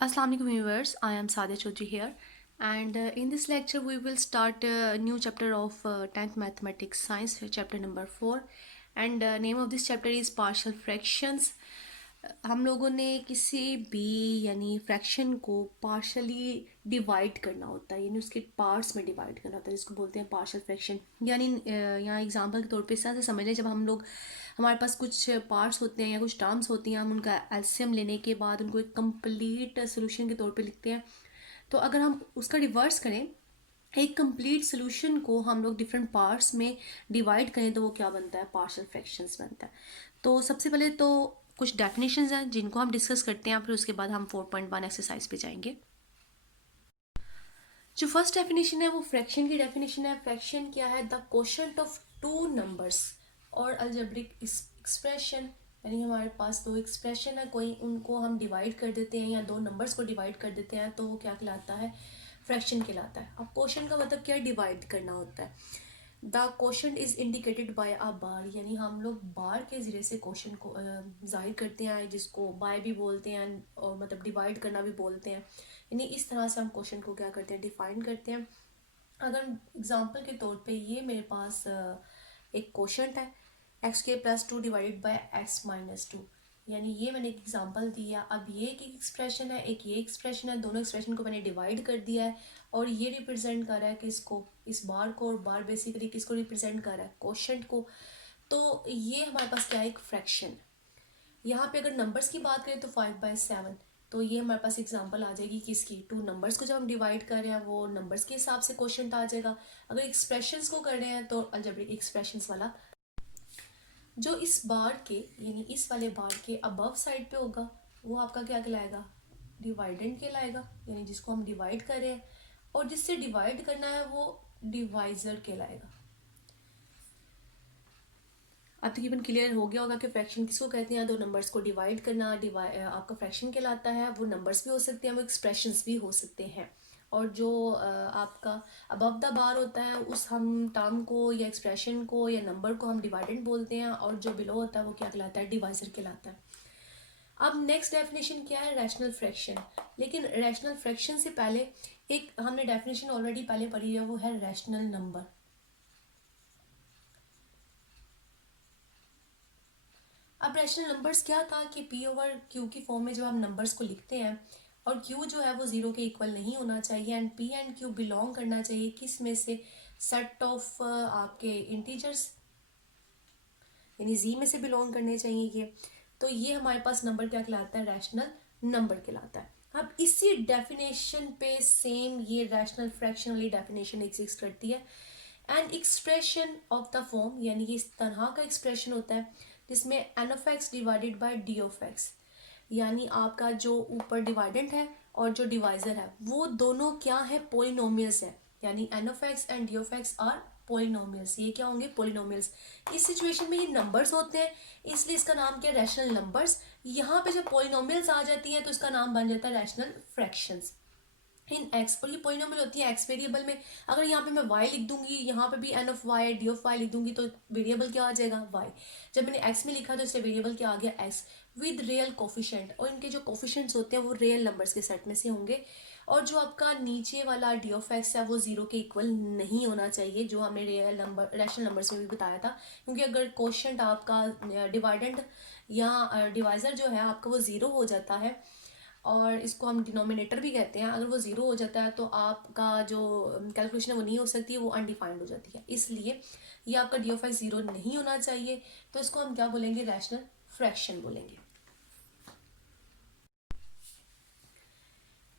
Assalamu alaikum viewers, I am Sadia Chaudhry here, and in this lecture we will start a new chapter of 10th mathematics science, chapter number 4, and name of this chapter is partial fractions. हम लोगों ने किसी भी यानी fraction को partially divide करना होता है, यानी उसके पार्ट्स में डिवाइड करना होता है, जिसको बोलते हैं पार्शल फ्रैक्शन। यानी यहाँ एग्जांपल के तौर पे इस तरह से समझ लें, जब हम लोग हमारे पास कुछ पार्ट्स होते हैं या कुछ टर्म्स होती हैं, हम उनका एलसीएम लेने के बाद उनको एक कंप्लीट सोल्यूशन के तौर पे लिखते हैं। तो अगर हम उसका रिवर्स करें, एक कंप्लीट सोल्यूशन को हम लोग डिफरेंट पार्ट्स में डिवाइड करें, तो वो क्या बनता है? पार्शियल फ्रैक्शंस बनता है। तो सबसे पहले तो कुछ डेफिनेशंस हैं जिनको हम डिस्कस करते हैं, फिर उसके बाद हम 4.1 एक्सरसाइज पे जाएंगे। जो फर्स्ट डेफिनेशन है वो फ्रैक्शन की डेफिनेशन है। फ्रैक्शन क्या है? The quotient of two numbers और अलजेब्रिक एक्सप्रेशन, यानी हमारे पास दो एक्सप्रेशन है, कोई उनको हम डिवाइड कर देते हैं या दो नंबर्स को डिवाइड कर देते हैं, तो वो क्या कहलाता है? फ्रैक्शन कहलाता है। अब कोशेंट का मतलब क्या है? डिवाइड करना होता है। The question is indicated by a bar, यानी हम लोग बार के ज़रिए से क्वेश्चन को जाहिर करते हैं, जिसको बाय भी बोलते हैं और मतलब डिवाइड करना भी बोलते हैं। यानी इस तरह से हम क्वेश्चन को क्या करते हैं? डिफाइन करते हैं। अगर एग्जांपल के तौर पे ये मेरे पास एक क्वेश्चन है, x² डिवाइडेड बाय x-2, यानी ये मैंने एक एग्जांपल दिया। अब ये एक एक्सप्रेशन है, एक ये एक्सप्रेशन है, दोनों एक्सप्रेशन को मैंने डिवाइड कर दिया है और ये रिप्रेजेंट कर रहा है किसको? इस बार को। और बार बेसिकली किसको रिप्रेजेंट कर रहा है? क्वोशंट को। तो ये हमारे पास क्या है? एक फ्रैक्शन। यहाँ पे अगर नंबर्स की बात करें तो 5/7, तो ये हमारे पास एग्जांपल आ जाएगी किसकी? टू नंबर्स को जब हम डिवाइड कर रहे हैं वो नंबर्स के हिसाब से क्वोशंट आ जाएगा। अगर एक्सप्रेशंस को कर रहे हैं तो अलजेब्रिक एक्सप्रेशंस वाला, जो इस बार के यानी इस वाले बार के अबव साइड पे होगा वो आपका क्या कहलाएगा? डिवाइडेंड कहलाएगा, यानी जिसको हम डिवाइड कर रहे हैं, और जिससे डिवाइड करना है वो डिवाइजर कहलाएगा। अब तकरीबन क्लियर हो गया होगा कि फ्रैक्शन किसको कहते हैं। दो नंबर्स को डिवाइड करना आपका फ्रैक्शन कहलाता है। वो नंबर्स भी हो सकते हैं, वो एक्सप्रेशंस भी हो सकते हैं। और जो आपका अबव द बार होता है उस हम टर्म को या एक्सप्रेशन को या नंबर को हम डिवाइडेंड बोलते हैं, और जो बिलो होता है वो क्या कहलाता है? डिवाइजर कहलाता है। अब नेक्स्ट डेफिनेशन क्या है? Rational fraction. लेकिन रैशनल फ्रैक्शन से पहले एक हमने डेफिनेशन ऑलरेडी पहले पढ़ी है, वो है रैशनल नंबर। अब रैशनल नंबर्स क्या था कि p/q की फॉर्म में जब हम नंबर्स को लिखते हैं और q जो है वो 0 के इक्वल नहीं होना चाहिए, and p and q belong करना चाहिए किस में से? सेट ऑफ आपके इंटीजर्स, यानी z में से बिलोंग करने चाहिए ये। तो ये हमारे पास नंबर क्या कहलाता है? रैशनल नंबर कहलाता है। अब इसी डेफिनेशन पे सेम ये रैशनल फ्रैक्शन वाली डेफिनेशन एग्जिस्ट करती है। And expression of the form, यानी कि इस तरह का एक्सप्रेशन होता है जिसमें N of x divided by D of X, यानी आपका जो ऊपर डिवाइडेंट है और जो डिवाइजर है वो दोनों क्या है? पोलिनोमियल्स है। यानी N of X and D of X are polynomials. ये क्या होंगे? पोलिनोमियल्स। इस सिचुएशन में ये नंबर्स होते हैं, इसलिए इसका नाम क्या है? Rational numbers. यहाँ पे जब पोलिनोमियल्स आ जाती हैं तो इसका नाम बन जाता है रैशनल फ्रैक्शंस इन एक्स। और ये पोलिनोमियल होती है एक्स वेरिएबल में। अगर यहाँ पे मैं y लिख दूंगी, यहाँ पे भी N of Y D of Y लिख दूंगी, तो वेरिएबल क्या आ जाएगा? y। जब मैंने x में लिखा तो इससे वेरिएबल क्या आ गया? x विद रियल कोफिशिएंट, और इनके जो कोफिशिएंट्स होते हैं वो रियल नंबर्स के सेट में से होंगे। और जो आपका नीचे वाला डी ऑफ एक्स है वो 0 के इक्वल नहीं होना चाहिए, जो हमने रियल नंबर रैशनल नंबर्स में भी बताया था। क्योंकि अगर कोशेंट आपका डिवाइडेंड या डिवाइजर जो है आपका वो 0 हो जाता है, और इसको हम डिनोमिनेटर भी कहते हैं, अगर वो 0 हो जाता है तो आपका जो कैलकुलेशन है वो नहीं हो सकती है, वो अनडिफाइंड हो जाती है। इसलिए ये आपका डी ऑफ एक्स 0 नहीं होना चाहिए, तो इसको हम क्या बोलेंगे? रैशनल फ्रैक्शन बोलेंगे।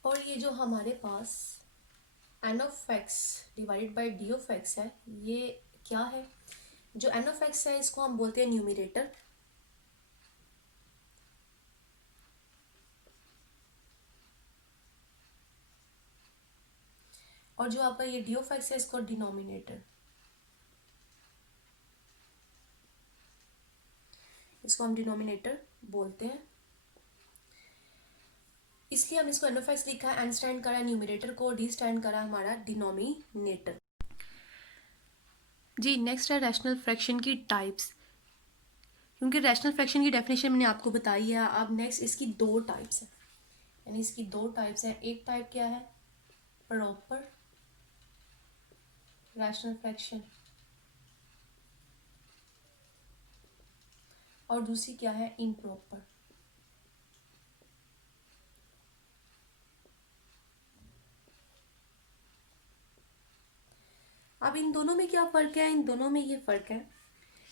और ये जो हमारे पास n of x divided by d of x है, ये क्या है? जो एन ऑफ एक्स है इसको हम बोलते हैं न्यूमिरेटर, और जो आपका ये डी ऑफ एक्स है इसको डिनोमिनेटर। इसको हम डिनोमिनेटर बोलते हैं, इसलिए हम इसको एन ऑफ एक्स लिखा है। एन स्टैंड करा न्यूमिनेटर को, डी स्टैंड करा हमारा डिनोमिनेटर। जी नेक्स्ट है रैशनल फ्रैक्शन की टाइप्स। क्योंकि रैशनल फ्रैक्शन की डेफिनेशन मैंने आपको बताई है, अब नेक्स्ट इसकी दो टाइप्स है। यानी इसकी दो टाइप्स हैं। एक टाइप क्या है, प्रॉपर रैशनल फ्रैक्शन, और दूसरी क्या है, इम्प्रॉपर। अब इन दोनों में क्या फ़र्क है, इन दोनों में ये फ़र्क है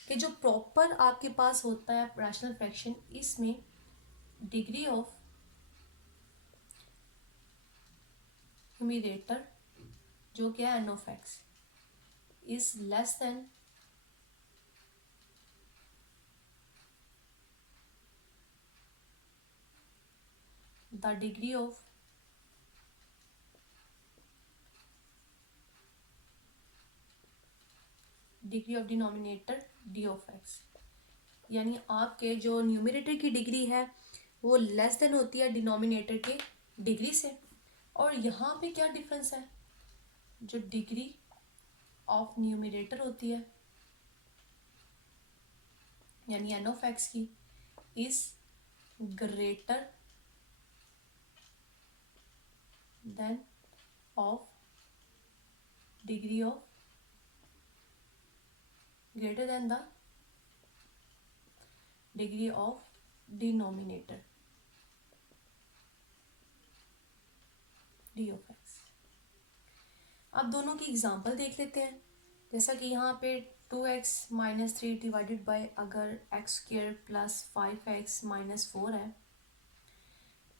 कि जो प्रॉपर आपके पास होता है रैशनल फ्रैक्शन, इसमें डिग्री ऑफ न्यूमरेटर जो क्या है, N of X is less than the degree of denominator D of X. यानी आपके जो न्यूमरेटर की डिग्री है वो लेस देन होती है डिनोमिनेटर के डिग्री से। और यहाँ पे क्या डिफरेंस है, जो डिग्री ऑफ न्यूमरेटर होती है यानी एन ऑफ एक्स की is greater than of degree of greater than the degree of denominator d of x। अब दोनों की एग्जांपल देख लेते हैं। जैसा कि यहाँ पे 2x माइनस 3 डिवाइडेड बाई अगर x square plus 5x minus 4 है,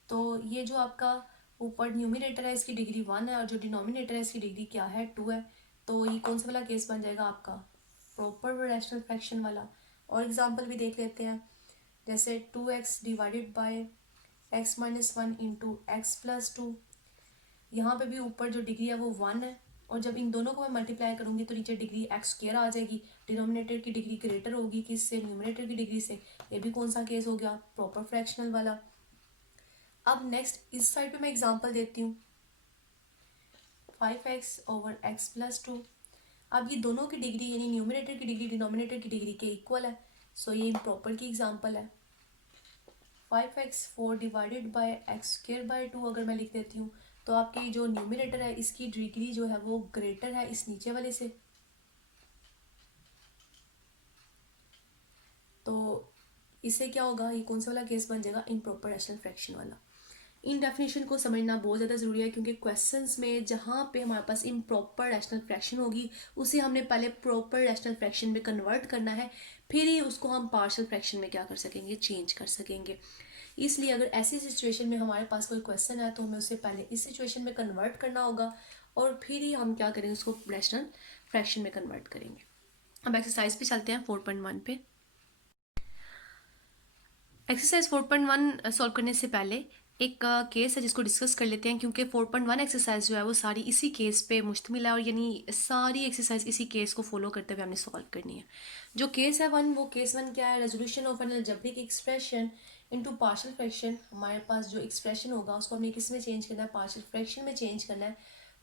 तो ये जो आपका ऊपर न्यूमिनेटर है इसकी डिग्री 1 है और जो डिनोमिनेटर है इसकी डिग्री क्या है, 2 है। तो ये कौन सा वाला केस बन जाएगा आपका, प्रॉपर रैशनल फ्रैक्शन वाला। और एग्जांपल भी देख लेते हैं। जैसे 2x divided by x minus 1 into x plus 2, यहाँ पे भी ऊपर जो डिग्री है वो 1 है और जब इन दोनों को मैं मल्टीप्लाई करूंगी तो नीचे डिग्री एक्स स्क्वायर आ जाएगी। डिनोमिनेटर की डिग्री ग्रेटर होगी किससे, न्यूमरेटर की डिग्री से। ये भी कौन सा केस हो गया, प्रॉपर फ्रैक्शनल वाला। अब नेक्स्ट इस साइड पे मैं एग्जांपल देती हूँ, 5x ओवर x प्लस 2। अब ये दोनों की डिग्री यानी न्यूमरेटर की डिग्री डिनोमिनेटर की डिग्री के इक्वल है, सो ये इम्प्रॉपर की एग्जांपल है। 5x 4 divided by x square by 2 अगर मैं लिख देती हूँ तो आपकी जो न्यूमरेटर है इसकी डिग्री जो है वो ग्रेटर है इस नीचे वाले से। तो इससे क्या होगा, ये कौन सा वाला केस बन जाएगा, इम्प्रॉपर रैशनल फ्रैक्शन वाला। इन डेफिनेशन को समझना बहुत ज़्यादा ज़रूरी है क्योंकि क्वेश्चंस में जहाँ पे हमारे पास इम्प्रॉपर रैशनल फ्रैक्शन होगी उसे हमने पहले प्रॉपर रैशनल फ्रैक्शन में कन्वर्ट करना है, फिर ही उसको हम पार्शियल फ्रैक्शन में क्या कर सकेंगे, चेंज कर सकेंगे। इसलिए अगर ऐसी सिचुएशन में हमारे पास कोई क्वेश्चन है तो हमें उसे पहले इस सिचुएशन में कन्वर्ट करना होगा और फिर ही हम क्या करेंगे, उसको रैशनल फ्रैक्शन में कन्वर्ट करेंगे। अब एक्सरसाइज पे चलते हैं 4.1 पे। एक्सरसाइज 4.1 सॉल्व करने से पहले एक केस है जिसको डिस्कस कर लेते हैं क्योंकि 4.1 एक्सरसाइज जो है वो सारी इसी केस पे मुश्तमिल है और यानी सारी एक्सरसाइज इसी केस को फॉलो करते हुए हमने सॉल्व करनी है। जो केस है वन, वो केस वन क्या है, resolution of N algebraic expression into partial fraction. हमारे पास जो एक्सप्रेशन होगा उसको हमने किस में चेंज करना है, पार्शियल फ्रैक्शन में चेंज करना है।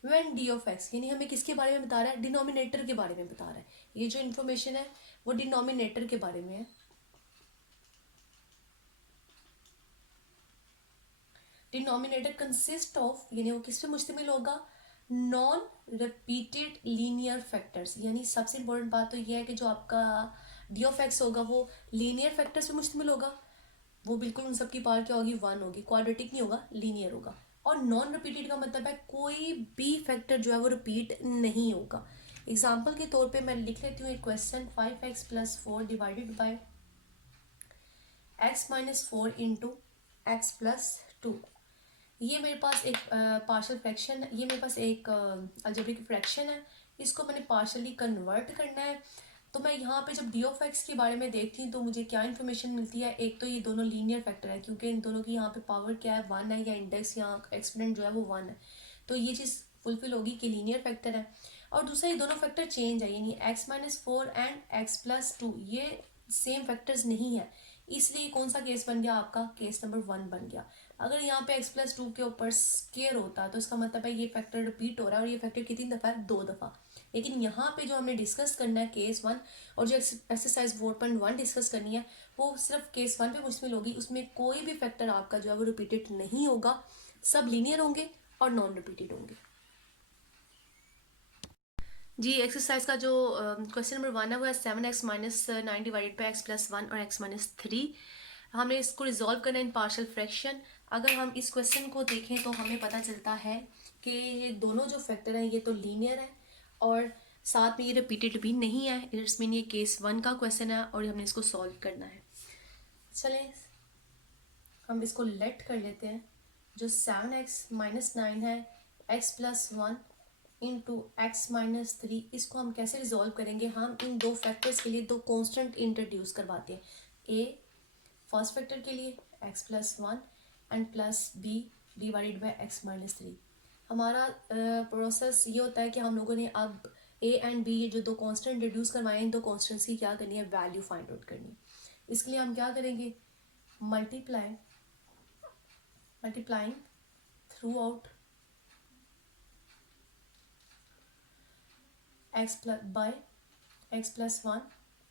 व्हेन डी ऑफ एक्स, यानी हमें किसके बारे में बता रहा है, डिनोमिनेटर के बारे में बता रहा है। ये जो इन्फॉर्मेशन है वो डिनोमिनेटर के बारे में है। डिनोमिनेटर कंसिस्ट ऑफ, यानी वो किस पे मुश्तमिल होगा, नॉन रिपीटेड लीनियर फैक्टर्स। यानी सबसे इंपॉर्टेंट बात तो ये है कि जो आपका डी ऑफ एक्स होगा वो लीनियर फैक्टर्स पे मुश्तमिल होगा। वो बिल्कुल उन सब की पावर क्या होगी, 1 होगी, क्वाड्रेटिक नहीं होगा, लीनियर होगा। और नॉन रिपीटेड का मतलब है कोई भी फैक्टर जो है वो रिपीट नहीं होगा। एग्जाम्पल के तौर पे मैं लिख लेती हूँ एक question, 5x plus 4 divided by x minus 4 into x plus 2। ये मेरे पास एक पार्शियल फ्रैक्शन, ये मेरे पास एक अलजेब्रिक फ्रैक्शन है, इसको मैंने पार्शियली कन्वर्ट करना है। तो मैं यहाँ पे जब डी ऑफ एक्स के बारे में देखती हूँ तो मुझे क्या इन्फॉर्मेशन मिलती है, एक तो ये दोनों लीनियर फैक्टर है क्योंकि इन दोनों की यहाँ पे पावर क्या है, 1 है, या इंडेक्स या एक्सपोनेंट जो है वो 1 है। तो ये चीज़ फुलफिल होगी कि लीनियर फैक्टर है। और दूसरा ये दोनों फैक्टर चेंज है, यानी x minus 4 and x plus 2 ये सेम फैक्टर्स नहीं है, इसलिए कौन सा केस बन गया आपका, केस नंबर 1 बन गया। अगर यहाँ पे x प्लस 2 के ऊपर स्केयर होता तो इसका मतलब है ये फैक्टर रिपीट हो रहा है और ये फैक्टर कितनी दफ़ा है, 2 दफ़ा। लेकिन यहाँ पे जो हमने डिस्कस करना है केस 1 और जो एक्सरसाइज 4.1 डिस्कस करनी है वो सिर्फ केस 1 पे मुश्तमिल होगी, उसमें कोई भी फैक्टर आपका जो है वो रिपीटेड नहीं होगा, सब लीनियर होंगे और नॉन रिपीटेड होंगे। जी एक्सरसाइज का जो क्वेश्चन नंबर 1 है वो है 7x minus 9 divided by x plus 1 और x माइनस 3। हमें इसको रिजॉल्व करना है इन पार्शियल फ्रैक्शन। अगर हम इस क्वेश्चन को देखें तो हमें पता चलता है कि ये दोनों जो फैक्टर हैं ये तो लीनियर है और साथ में ये रिपीटेड भी नहीं है। इट्स मीन ये केस 1 का क्वेश्चन है और हमने इसको सॉल्व करना है। चलें हम इसको लेट कर लेते हैं। जो 7x माइनस 9 है x plus 1 into x minus 3, इसको हम कैसे रिजॉल्व करेंगे? हम इन दो फैक्टर्स के लिए दो कांस्टेंट इंट्रोड्यूस करवाते हैं। ए फर्स्ट फैक्टर के लिए x plus 1 and plus b divided by x minus 3। हमारा प्रोसेस ये होता है कि हम लोगों ने अब a एंड b ये जो दो कांस्टेंट इंट्रोड्यूस करवाए, इन दो कांस्टेंट्स की क्या करनी है? वैल्यू फाइंड आउट करनी है। इसके लिए हम क्या करेंगे? Multiplying through out x plus 1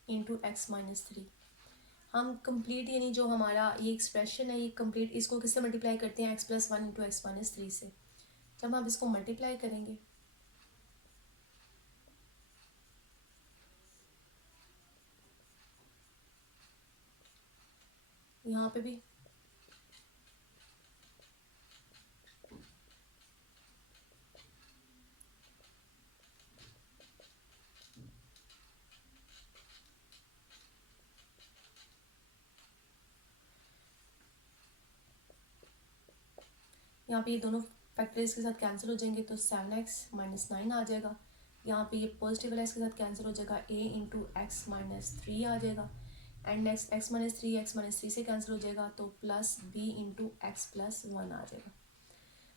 into x minus 3। हम कंप्लीट यानी जो हमारा ये एक्सप्रेशन है ये कंप्लीट, इसको किससे मल्टीप्लाई करते हैं? x plus 1 into x minus 3 से। जब हम इसको मल्टीप्लाई करेंगे यहाँ पे भी यहाँ पे ये दोनों फैक्टर इसके साथ कैंसिल हो जाएंगे तो 7x माइनस 9 आ जाएगा। यहाँ पे ये पॉजिटिव वाला इसके साथ कैंसिल हो जाएगा, a इंटू एक्स माइनस 3 आ जाएगा। एंड नेक्स्ट x माइनस 3 से कैंसिल हो जाएगा तो plus b into x plus 1 आ जाएगा।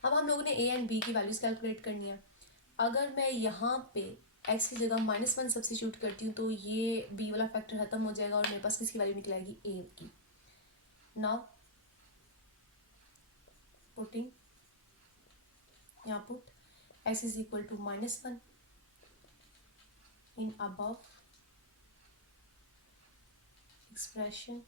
अब हम लोगों ने a एंड b की वैल्यूज़ कैलकुलेट करनी है। अगर मैं यहाँ पे x की जगह -1 सब्सिट्यूट करती हूँ तो ये b वाला फैक्टर खत्म हो जाएगा और मेरे पास किसकी वैल्यू निकल आएगी? a की। नाउ पुटिंग यहाँ put x is equal to -1 in above expression.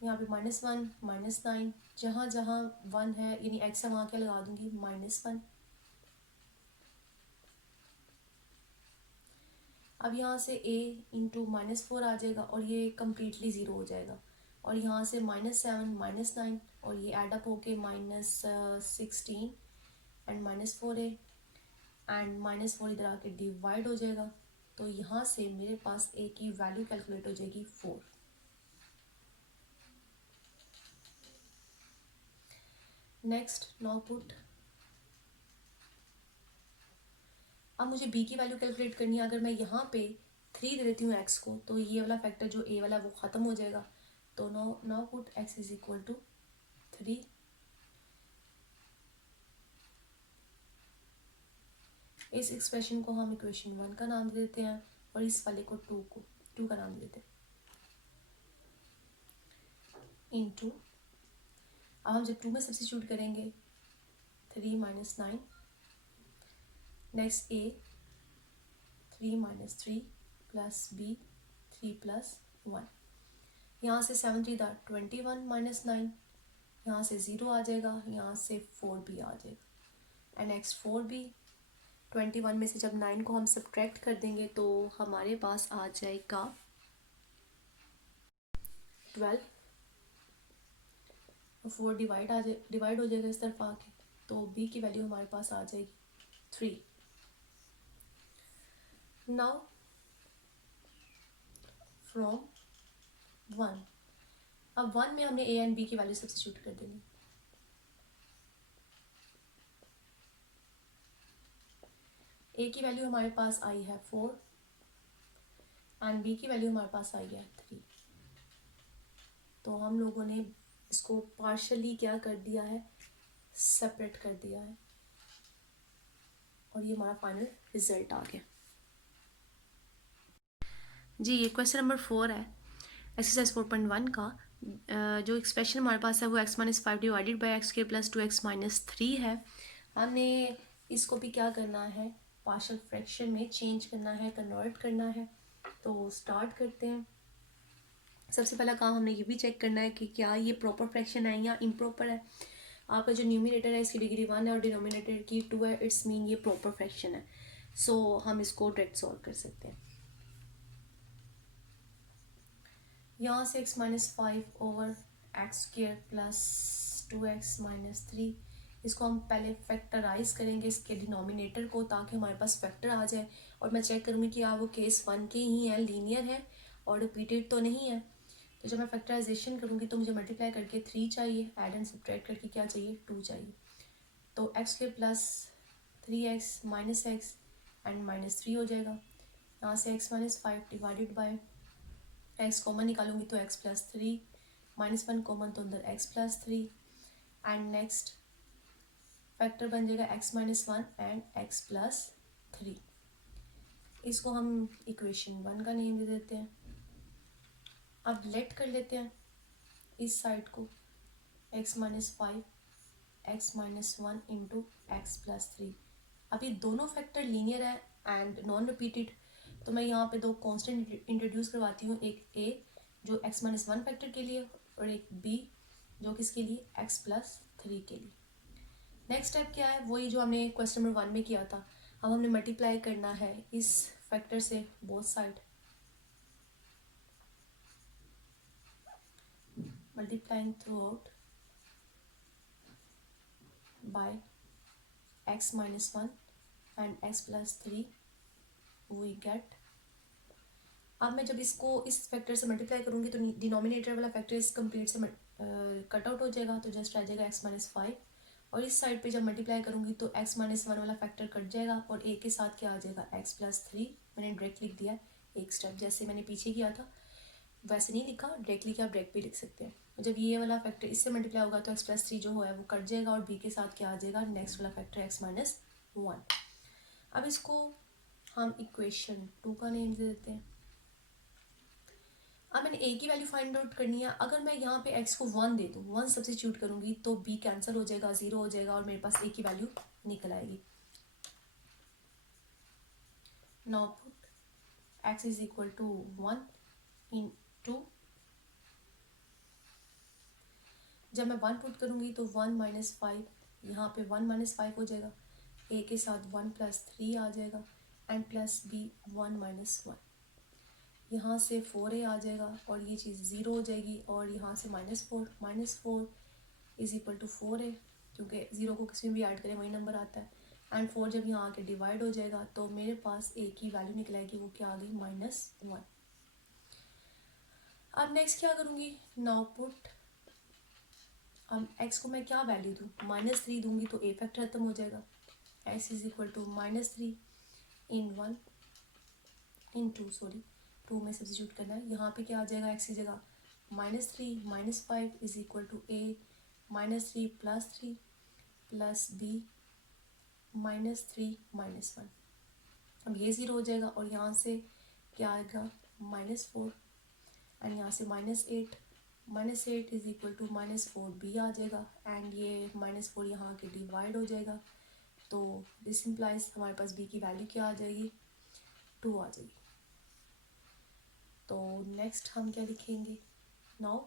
यहाँ पे -1 -9, जहाँ जहाँ 1 है यानी x है वहाँ क्या लगा दूंगी? -1। अब यहाँ से a इंटू -4 आ जाएगा और ये कम्प्लीटली ज़ीरो हो जाएगा और यहाँ से -7 -9 और ये एडअप होके -16 एंड -4a एंड -4 इधर आके डिवाइड हो जाएगा तो यहाँ से मेरे पास a की वैल्यू कैलकुलेट हो जाएगी 4। नेक्स्ट नाउ पुट, अब मुझे b की वैल्यू कैलकुलेट करनी है। अगर मैं यहाँ पे 3 दे देती हूँ x को तो ये वाला फैक्टर जो a वाला वो ख़त्म हो जाएगा। तो now put x is equal to 3। इस एक्सप्रेशन को हम इक्वेशन 1 का नाम दे देते हैं और इस वाले को 2 का नाम दे देते हैं। इनटू अब हम जब 2 में सब्स्टिट्यूट करेंगे 3 minus 9, next a 3 minus 3 plus b 3 plus 1। यहाँ से 7 3 21 माइनस 9, यहाँ से 0 आ जाएगा, यहाँ से 4b आ जाएगा। एंड नेक्स्ट 4b 21 में से जब 9 को हम सब्ट्रैक्ट कर देंगे तो हमारे पास आ जाएगा 12। 4 डिवाइड हो जाएगा इस तरफ आके तो b की वैल्यू हमारे पास आ जाएगी 3। नाउ फ्रॉम 1, अब 1 में हमने a एंड b की वैल्यू सब्स्टिट्यूट कर देनी। a की वैल्यू हमारे पास आई है 4 एंड b की वैल्यू हमारे पास आई है 3। तो हम लोगों ने इसको पार्शली क्या कर दिया है? सेपरेट कर दिया है और ये हमारा फाइनल रिजल्ट आ गया। जी ये क्वेश्चन नंबर 4 है एक्सरसाइज 4.1 का। जो एक्सप्रेशन हमारे पास है वो x minus 5 divided by x के प्लस 2x माइनस 3 है। हमने इसको भी क्या करना है? पार्शियल फ्रैक्शन में चेंज करना है, कन्वर्ट करना है। तो स्टार्ट करते हैं। सबसे पहला काम हमने ये भी चेक करना है कि क्या ये प्रॉपर फ्रैक्शन है या इम्प्रॉपर है। आपका जो न्यूमिनेटर है इसकी डिग्री 1 है और डिनोमिनेटर की 2 है, इट्स मीन ये प्रॉपर फ्रैक्शन है। सो हम इसको डायरेक्ट सॉल्व कर सकते हैं। यहाँ से x minus 5/x² plus 2x-3, इसको हम पहले फैक्टराइज करेंगे इसके डिनोमिनेटर को, ताकि हमारे पास फैक्टर आ जाए। और मैं चेक करूँगी कि वो केस 1 के ही हैं, लीनियर है और रिपीटेड तो नहीं है। तो जब मैं फैक्टराइजेशन करूँगी तो मुझे मल्टीप्लाई करके 3 चाहिए, ऐड एंड सब्ट्रैक्ट करके क्या चाहिए, 2 चाहिए। तो x² plus 3x minus x and -3 हो जाएगा। यहाँ से x minus 5 divided by x common निकालूंगी तो x प्लस 3, -1 कॉमन तो अंदर x plus 3, and next factor बन जाएगा x minus 1 and x plus 3। इसको हम इक्वेशन 1 का नेम दे देते हैं। अब लेट कर लेते हैं इस साइड को, x minus 5 x minus 1 into x plus 3। अब ये दोनों फैक्टर लीनियर है एंड नॉन रिपीटेड, तो मैं यहाँ पे दो कांस्टेंट इंट्रोड्यूस करवाती हूँ, एक a जो x माइनस 1 फैक्टर के लिए और एक b जो किसके लिए, x प्लस 3 के लिए। नेक्स्ट स्टेप क्या है, वही जो हमने क्वेश्चन नंबर 1 में किया था। अब हमने मल्टीप्लाई करना है इस फैक्टर से both side, multiplying through out by x minus 1 and x plus 3 we get. अब मैं जब इसको इस फैक्टर से मल्टीप्लाई करूँगी तो डिनोमिनेटर वाला फैक्टर इस कंप्लीट से कट आउट हो जाएगा, तो जस्ट आ जाएगा x माइनस 5। और इस साइड पे जब मल्टीप्लाई करूँगी तो x माइनस 1 वाला फैक्टर कट जाएगा और a के साथ क्या आ जाएगा, x प्लस 3। मैंने डायरेक्ट लिख दिया एक स्टेप, जैसे मैंने पीछे किया था वैसे नहीं लिखा, डायरेक्टली क्या आप डायरेक्ट भी लिख सकते हैं। जब ये वाला फैक्टर इससे मल्टीप्लाई होगा तो x प्लस 3 जो है वो कट जाएगा और b के साथ क्या आ जाएगा, नेक्स्ट वाला फैक्टर x माइनस 1। अब इसको हम इक्वेशन 2 का नेम दे देते हैं। अब मैंने a की वैल्यू फाइंड आउट करनी है। अगर मैं यहाँ पे x को 1 दे दूँ, 1 सब्स्टिट्यूट करूँगी तो b कैंसिल हो जाएगा, 0 हो जाएगा और मेरे पास a की वैल्यू निकल आएगी। Now put x is equal to 1 in 2। जब मैं 1 पुट करूँगी तो 1 माइनस 5, यहाँ पे 1 माइनस 5 हो जाएगा, a के साथ 1 प्लस 3 आ जाएगा एंड प्लस b 1 माइनस 1। यहाँ से 4a आ जाएगा और ये चीज़ 0 हो जाएगी और यहाँ से -4 इज इक्वल टू 4a, क्योंकि 0 को किसी में भी ऐड करें वही नंबर आता है। एंड 4 जब यहाँ आके डिवाइड हो जाएगा तो मेरे पास a की वैल्यू निकल आएगी, वो क्या आ गई, -1। अब नेक्स्ट क्या करूँगी, नाउ पुट, अब x को मैं क्या वैल्यू दूँ, -3 दूँगी तो a फैक्टर खत्म हो जाएगा। x is equal to -3 in 1 in 2, sorry 2 में सब्स्टिट्यूट करना है। यहाँ पे क्या आ जाएगा, x की जगह -3 minus 5 is equal to a -3 plus 3 plus b -3 -1। अब ये 0 हो जाएगा और यहाँ से क्या आएगा, -4 एंड यहाँ से -8 इज इक्वल टू -4b आ जाएगा एंड ये -4 यहाँ के डिवाइड हो जाएगा। तो दिस इम्प्लाइज हमारे पास b की वैल्यू क्या आ जाएगी, 2 आ जाएगी। तो नेक्स्ट हम क्या लिखेंगे, नाउ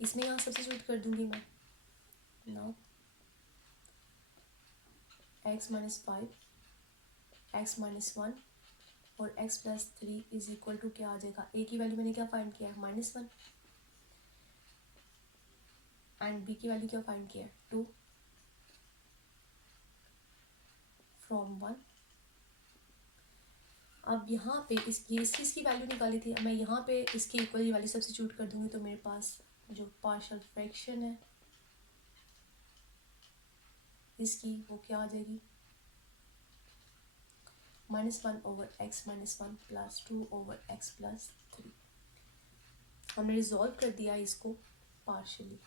इसमें यहाँ सब्स्टिट्यूट कर दूंगी मैं, now x minus 5 x minus 1 और x plus 3 is equal to क्या आ जाएगा, a की वैल्यू मैंने क्या फाइंड किया है, -1 एंड b की वैल्यू क्या फाइंड किया है, 2 फ्रॉम 1। अब यहाँ पे इसकी वैल्यू निकाली थी, अब मैं यहाँ पे इसकी इक्वल वैल्यू सब्स्टिट्यूट कर दूंगी तो मेरे पास जो पार्शियल फ्रैक्शन है इसकी वो क्या आ जाएगी, -1/x-1 प्लस 2/x प्लस 3। हमने रिजॉल्व कर दिया इसको पार्शियली।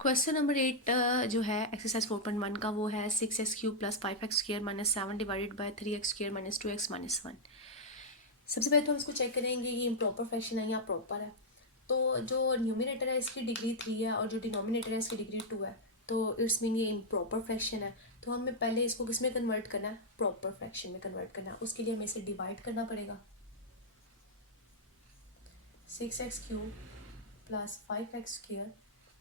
क्वेश्चन नंबर 8 जो है एक्सरसाइज 4.1 का, वो है 6x³ plus 5x² minus 7 divided by 3x² minus 2x minus 1। सबसे पहले तो हम इसको चेक करेंगे ये इम्प्रॉपर फ्रैक्शन है या प्रॉपर है। तो जो न्यूमिनेटर है इसकी डिग्री 3 है और जो डिनोमिनेटर है इसकी डिग्री 2 है, तो इट्स मीन ये इम्प्रॉपर फ्रैक्शन है। तो हमें पहले इसको किस में कन्वर्ट करना है, प्रॉपर फ्रैक्शन में कन्वर्ट करना है। उसके लिए हमें इसे डिवाइड करना पड़ेगा। 6x³ प्लस 5x²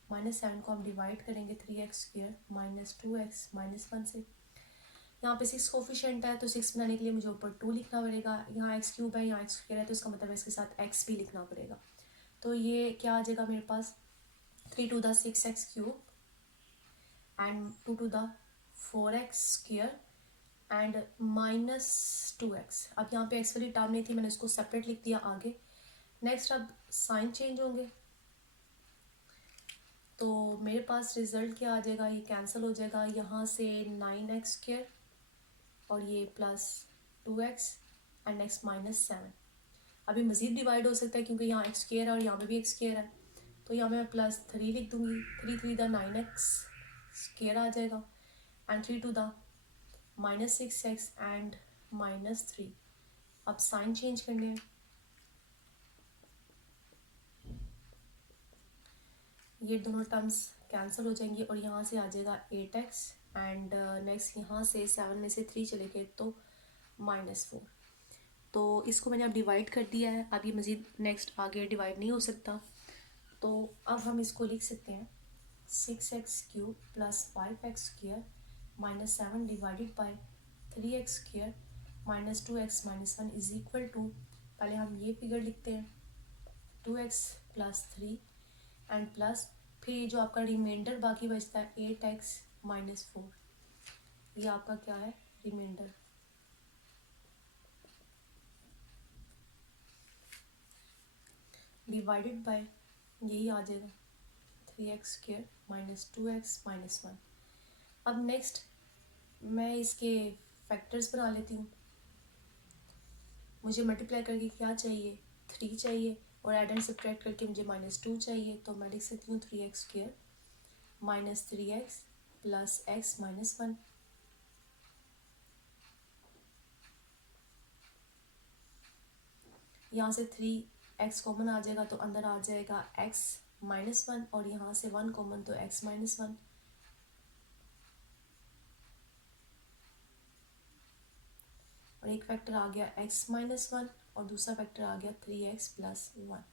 माइनस 7 को हम डिवाइड करेंगे 3x² माइनस 2x माइनस 1 से। यहाँ पे 6 कोफिशिएंट है तो 6 बनाने के लिए मुझे ऊपर 2 लिखना पड़ेगा। यहाँ x³ है, यहाँ x² है, तो इसका मतलब है इसके साथ x भी लिखना पड़ेगा। तो ये क्या आ जाएगा मेरे पास, 3 to the 6x³ and 2 to the 4x² and minus 2x। अब यहाँ पे x वाली टर्म नहीं थी, मैंने इसको सेपरेट लिख दिया आगे। नेक्स्ट अब साइन चेंज होंगे तो मेरे पास रिजल्ट क्या आ जाएगा, ये कैंसिल हो जाएगा। यहाँ से 9x² और ये plus 2x and next minus 7। अभी मज़ीद डिवाइड हो सकता है क्योंकि यहाँ x² है और यहाँ पे भी x² है, तो यहाँ मैं प्लस 3 लिख दूँगी। 3 3 द 9x² आ जाएगा and 3 to the minus 6x and minus 3। अब साइन चेंज करने हैं, ये दोनों टर्म्स कैंसिल हो जाएंगी और यहाँ से आ जाएगा 8x एंड नेक्स्ट यहाँ से 7 में से 3 चले गए तो -4। तो इसको मैंने अब डिवाइड कर दिया है। अब ये मज़ीद नेक्स्ट आगे डिवाइड नहीं हो सकता, तो अब हम इसको लिख सकते हैं 6x³ plus 5x² minus 7 divided by 3x² minus 2x minus 1 is equal to, पहले हम ये फिगर लिखते हैं 2x प्लस 3 एंड प्लस फिर जो आपका रिमाइंडर बाकी बचता है 8x माइनस 4, ये आपका क्या है रिमाइंडर। डिवाइडेड बाय यही आ जाएगा 3x² माइनस 2x माइनस 1। अब नेक्स्ट मैं इसके फैक्टर्स बना लेती हूँ। मुझे मल्टीप्लाई करके क्या चाहिए, 3 चाहिए और ऐड एंड सब्ट्रैक्ट करके मुझे -2 चाहिए, तो मैं लिख सकती हूँ 3x² minus 3x plus x minus 1। यहाँ से 3x कॉमन आ जाएगा तो अंदर आ जाएगा x माइनस 1 और यहाँ से 1 कॉमन तो x माइनस 1। और एक फैक्टर आ गया x माइनस 1 और दूसरा फैक्टर आ गया 3x प्लस 1।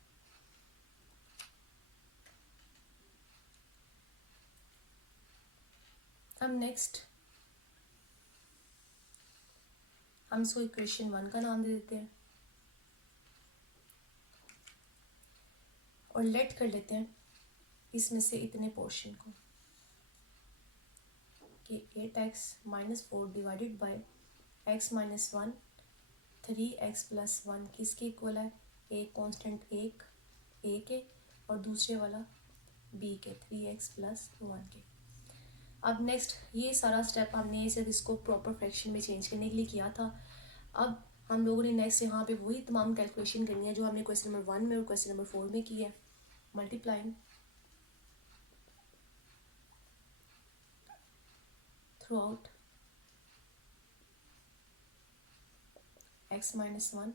अब नेक्स्ट हम इसको इक्वेशन 1 का नाम दे देते हैं और लेट कर लेते हैं इसमें से इतने पोर्शन को कि 8x minus 4 divided by x minus 1 3x plus 1 किसके इक्वल है, एक कांस्टेंट एक a के और दूसरे वाला b के 3x प्लस 1 के। अब नेक्स्ट ये सारा स्टेप हमने सिर्फ इसको प्रॉपर फ्रैक्शन में चेंज करने के लिए किया था। अब हम लोगों ने नेक्स्ट यहाँ पे वही तमाम कैलकुलेशन करनी है जो हमने क्वेश्चन नंबर 1 में और क्वेश्चन नंबर 4 में की है। Multiplying through out x minus 1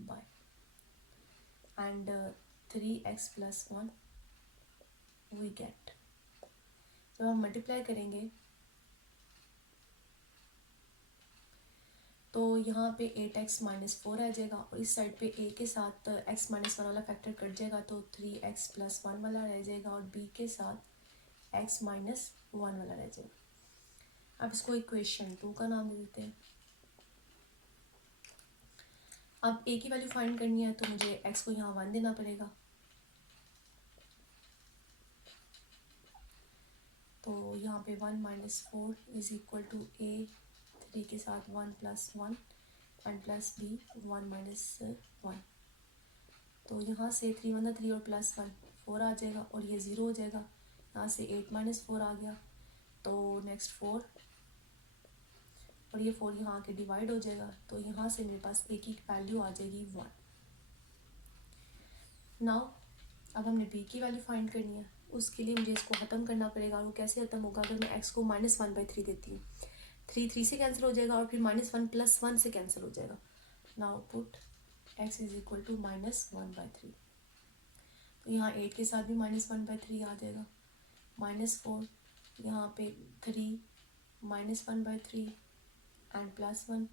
by and 3x plus 1 we get. जब हम मल्टीप्लाई करेंगे तो यहाँ पे 8x माइनस 4 आ जाएगा और इस साइड पे a के साथ x माइनस 1 वाला फैक्टर कट जाएगा तो 3x प्लस 1 वाला रह जाएगा और b के साथ x माइनस 1 वाला रह जाएगा। अब इसको इक्वेशन 2 का नाम दे देते हैं। अब a की वैल्यू फाइंड करनी है तो मुझे x को यहाँ 1 देना पड़ेगा, तो यहाँ पे 1 minus 4 is equal to a 3 के साथ 1 plus 1 and plus b 1 minus 1। तो यहाँ से 3 1 3 और प्लस 1 4 आ जाएगा और ये 0 हो जाएगा। यहाँ से 8 माइनस 4 आ गया तो नेक्स्ट 4 और ये 4 यहाँ आके डिवाइड हो जाएगा तो यहाँ से मेरे पास a की वैल्यू आ जाएगी 1। नाउ अब हमने b की वैल्यू फाइंड करनी है, उसके लिए मुझे इसको ख़त्म करना पड़ेगा। और वो कैसे ख़त्म होगा, अगर मैं x को -1/3 देती हूँ 3 3 से कैंसिल हो जाएगा और फिर -1 + 1 से कैंसिल हो जाएगा। Now put x is equal to -1/3। तो यहाँ 8 के साथ भी -1/3 आ जाएगा, -4 यहाँ पे 3 -1/3 एंड +1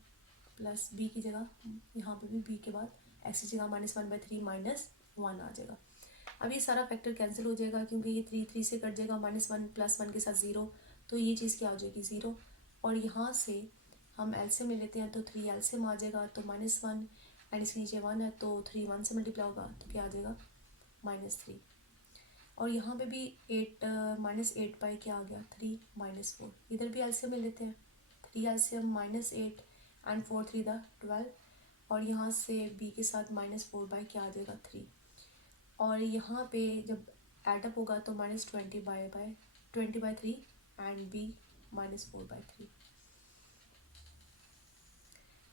प्लस बी की जगह यहाँ पे भी बी के बाद एक्स की जगह -1/3 -1 आ जाएगा। अब ये सारा फैक्टर कैंसिल हो जाएगा क्योंकि ये 3 से कट जाएगा, -1 +1 के साथ 0, तो ये चीज़ क्या हो जाएगी 0। और यहाँ से हम एलसीएम ले लेते हैं तो 3 एलसीएम आ जाएगा, तो -1 एंड इसके नीचे 1 है तो 3 1 से मल्टीप्लाई होगा तो क्या आ जाएगा -3। और यहाँ पे भी 8 -8 क्या आ गया 3 -4। इधर भी एलसीएम ले लेते हैं, 3 एलसीएम -8 एंड 4 3 12। और यहाँ से b के साथ -4 क्या आ जाएगा 3। और यहाँ पे जब एडअप होगा तो -20/3 एंड b -4/3।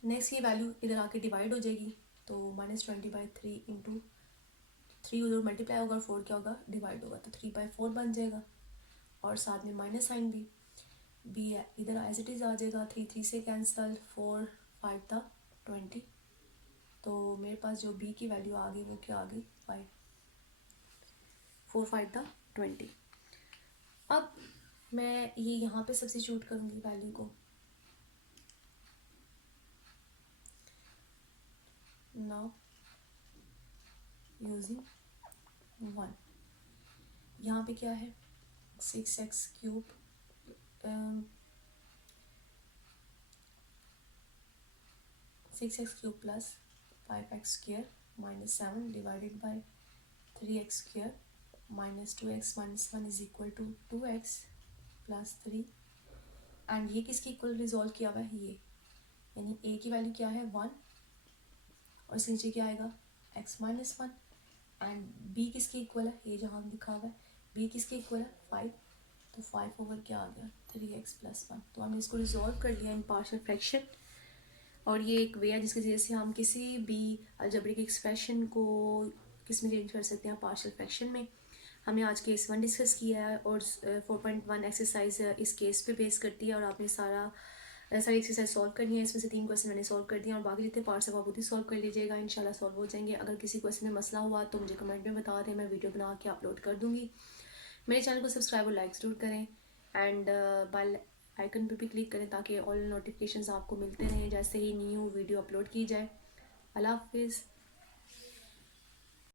नेक्स्ट ये वैल्यू इधर आके डिवाइड हो जाएगी, तो -20/3 इंटू 3 उधर मल्टीप्लाई होगा और 4 क्या होगा डिवाइड होगा, तो 3/4 बन जाएगा। और साथ में माइनस साइन भी बी इधर एज इट इज़ आ जाएगा, 3 से कैंसल, 4 5 20। तो मेरे पास जो बी की वैल्यू आ गई वो क्या आ गई 5, 4 5 20। अब मैं ये यहाँ पे सब्स्टिट्यूट करूँगी वैल्यू को, नाउ यूजिंग 1। यहाँ पे क्या है 6x³ 6x³ plus 5x² -7 divided by 3x² -2x -1 is equal to 2x plus 3। And ये किसके इक्वल रिजॉल्व किया हुआ है, ये यानी a की वैल्यू क्या है 1 और इसके नीचे क्या आएगा x -1। एंड b किसके इक्वल है, ये जहाँ लिखा हुआ है b किसके इक्वल है 5, तो 5 ओवर क्या आ गया 3x + 1। तो हमने इसको रिजॉल्व कर लिया इन पार्शियल फ्रैक्शन। और ये एक वे है जिसकी वजह से हम किसी भी अलजेब्रिक एक्सप्रेशन को किस में चेंज कर सकते हैं, पार्शियल फ्रैक्शन में। हमने आज केस 1 डिस्कस किया है और 4.1 एक्सरसाइज इस केस पे बेस करती है और आपने सारी एक्सरसाइज सॉल्व करनी है। इसमें से 3 क्वेश्चन मैंने सॉल्व कर दिया और बाकी जितने पार्ट्स हैं आप खुद ही सॉल्व कर लीजिएगा, इंशाल्लाह सॉल्व हो जाएंगे। अगर किसी क्वेश्चन में मसला हुआ तो मुझे कमेंट में बता दें, मैं वीडियो बना के अपलोड कर दूँगी। मेरे चैनल को सब्सक्राइब और लाइक ज़रूर करें एंड बेल आइकन पे भी क्लिक करें ताकि ऑल नोटिफिकेशंस आपको मिलते रहें जैसे ही न्यू वीडियो अपलोड की जाए। अल्लाह हाफिज़।